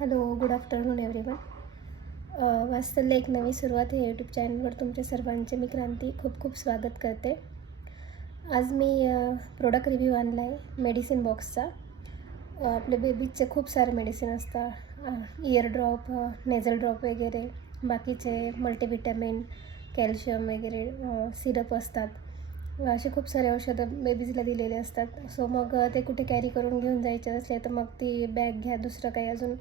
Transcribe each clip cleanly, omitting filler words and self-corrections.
Hello, good afternoon everyone. वास्तव्य एक नवी सुरुवात या यूट्यूब चॅनलवर तुमच्या सर्वांचे मी क्रांती खूप स्वागत करते. आज मी प्रोडक्ट रिव्ह्यू आणला आहे मेडिसिन बॉक्सचा. आपल्या बेबीजचे खूप सारे मेडिसिन असतात, इयर ड्रॉप, नेझल ड्रॉप वगैरे, बाकीचे मल्टीविटॅमिन, कॅल्शियम वगैरे सिरप असतात. असे खूप सारे औषधं बेबीजला दिलेले असतात. सो मग ते कुठे कॅरी करून घेऊन जायचे असले तर मग ती बॅग घ्या, दुसरं काही अजून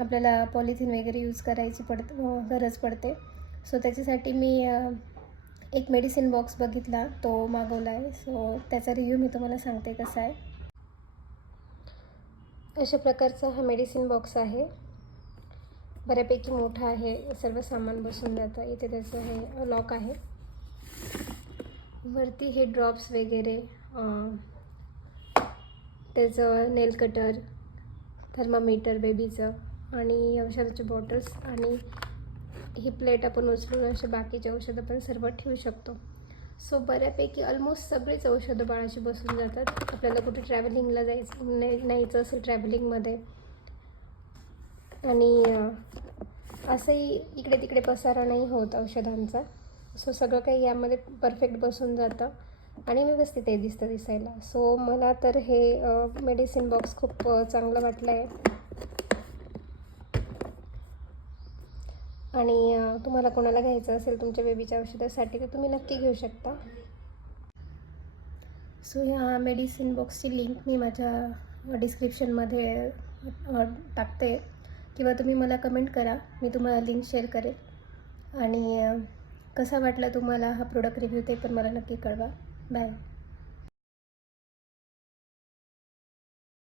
आपल्याला पॉलिथिन वगैरे यूज करायची गरज पडते. सो त्याच्यासाठी मी एक मेडिसिन बॉक्स बघितला, तो मागवला आहे. सो त्याचा रिव्ह्यू मी तुम्हाला सांगते कसा आहे. अशा प्रकारचा हा मेडिसिन बॉक्स आहे. बऱ्यापैकी मोठा आहे, सर्व सामान बसून जातं. इथे त्याचं हे लॉक आहे. वरती हे ड्रॉप्स वगैरे, त्याचं नेल कटर, थर्मामीटर बेबीचं, आणि औषधाचे बॉटल्स, आणि ही प्लेट आपण उचलून असे बाकीचे औषधं पण सर्व ठेवू शकतो. सो बऱ्यापैकी ऑलमोस्ट सगळीच औषधं बाळाची बसून जातात. आपल्याला कुठे ट्रॅव्हलिंगला न्यायचं असेल ट्रॅव्हलिंगमध्ये, आणि असंही इकडे तिकडे पसारा नाही होत औषधांचा. सो सगळं काही यामध्ये परफेक्ट बसून जातं आणि व्यवस्थित आहे दिसायला. सो मला तर हे मेडिसिन बॉक्स खूप चांगलं वाटलं आहे. आणि तुम्हाला कोणाला घ्यायचं असेल तुमच्या बेबीच्या औषधासाठी तर तुम्ही नक्की घेऊ शकता. सो ह्या मेडिसिन बॉक्सची लिंक मी माझ्या डिस्क्रिप्शनमध्ये टाकते, किंवा तुम्ही मला कमेंट करा, मी तुम्हाला लिंक शेअर करेल. आणि कसा वाटला तुम्हाला हा प्रोडक्ट रिव्ह्यू ते पण मला नक्की कळवा. बाय.